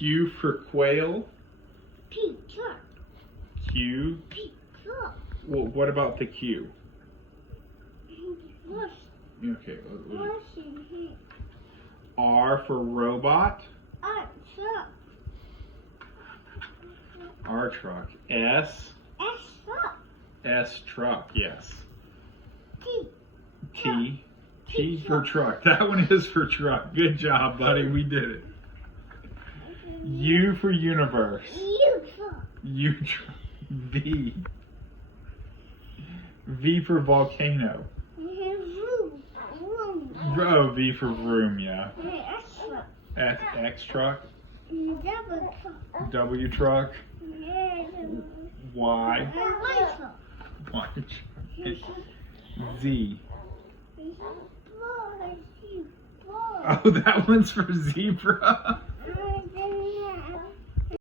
Q for quail. Pizza. Q. Pizza. Well, what about the Q? Wash. Okay. Washing here. R for robot. Truck. R truck. S. Truck. S truck. Yes. T. T. T for truck. That one is for truck. Good job, buddy. We did it. U for universe. Truck. U. V. V for volcano. Room. Oh, V for room. Yeah. Truck. X truck. Double truck. W truck. Y. Truck. Y. Z. Oh, that one's for zebra.